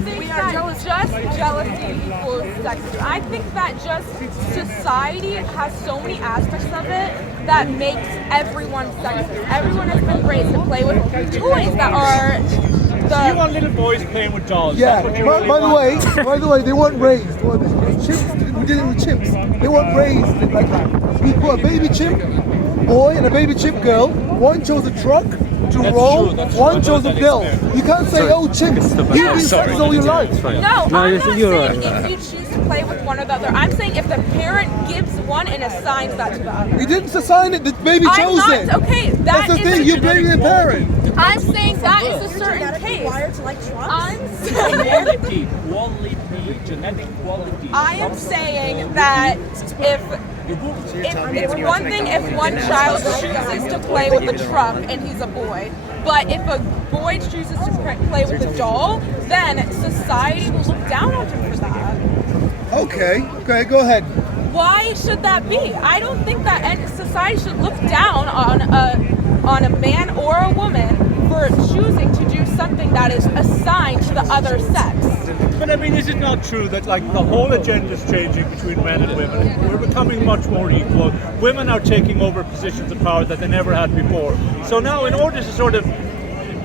from. We are jealous. Just jealousy equals sexism. I think that just society has so many aspects of it that makes everyone sexist. Everyone has been raised to play with toys that are You want little boys playing with dolls. Yeah. That's what you really By want. the way, they weren't raised. Well, chimps, we did it with chimps. They weren't raised like that. We put a baby chimp boy and a baby chimp girl. One chose a truck to roll. One chose a girl. You can't say, oh, chimps. You've been sex all your life. No, I'm not saying if you choose to play with one or the other. I'm saying if the parent gives one and assigns that to the other. You didn't assign it. The baby chose it. Okay, That's the thing. You're blaming the parent. I'm saying that is a certain case. I'm saying Genetic quality. I am saying that if it's one thing if one child chooses to play with a truck and he's a boy, but if a boy chooses to play with a doll, then society will look down on him for that. Okay, go ahead. Why should that be? I don't think that society should look down on a man or a woman for choosing to do something that is assigned to the other sex. But I mean, is it not true that like the whole agenda is changing between men and women? We're becoming much more equal. Women are taking over positions of power that they never had before. So now, in order to sort of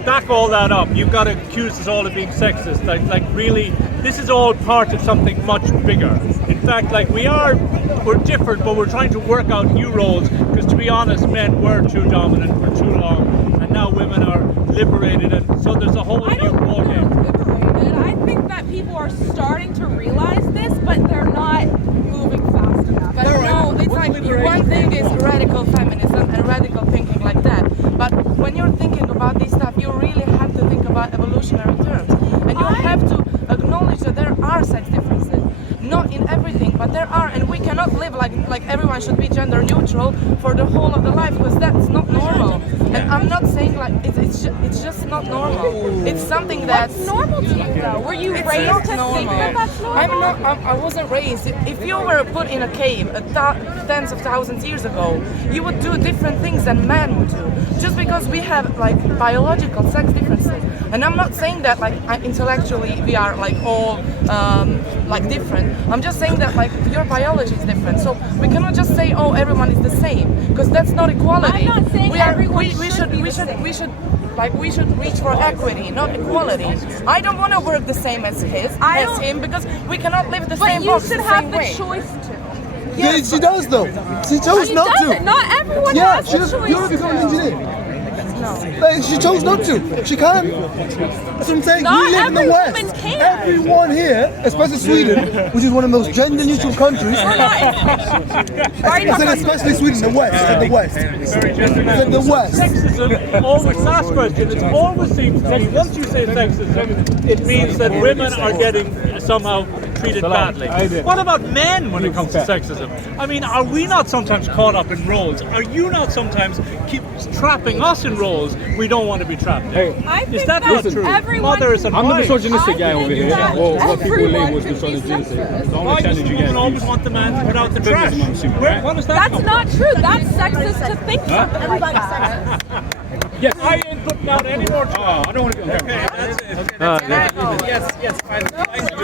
back all that up, you've got to accuse us all of being sexist. Like really, this is all part of something much bigger. In fact, like we're different, but we're trying to work out new roles. Because to be honest, men were too dominant for too long, and now women are liberated, and so there's a whole new ballgame. I think that people are starting to realize this, but they're not moving fast enough. But no, it's like one thing is radical feminism and radical thinking like that. But when you're thinking about this stuff, you really have to think about evolutionary terms. And you have to acknowledge that there are sex differences. Not in everything, but there are, and we cannot live like everyone should be gender neutral for the whole of the life, because that's not normal. And I'm not saying like it's just not normal. It's something that's normal to you though. Were you raised to think that that's normal? I wasn't raised. If you were put in a cave tens of thousands years ago, you would do different things than men would do. Just because we have like biological sex differences. And I'm not saying that like intellectually we are like all like different. I'm just saying that like your biology is different. So we cannot just say, oh, everyone is the same, because that's not equality. I'm not saying everyone we should reach for equity, not equality. I don't want to work the same as him, because we cannot live the same box the same way. But you should have the choice to. Yes, she does though. She chose not to. Not everyone Yeah, has the choice. you want to become an engineer. No. Like, she chose not to. She can't. That's what I'm saying. Not We live in the every West. woman can. Everyone here, especially Sweden, which is one of the most gender-neutral countries. I said especially Sweden, the West. I said the West. I said the West. Sexism always last question. It always seems that once you say sexism, it means that women are getting somehow treated badly. What about men when it comes to sexism? I mean, are we not sometimes caught up in roles? Are you not sometimes keep trapping us in roles we don't want to be trapped in? I think Is that not true? Mothers and I'm the wives. misogynistic guy over here. that What people label everyone as can be misogynistic. sexist. The Why only does challenge you women get always want the man to put out the trash? Where does that That's come not true. That's sexist to think something like that. Yes. from? I ain't putting out any more trash. I don't want to be on camera. Okay, that's it. Can I go? Yes, fine. Thank you.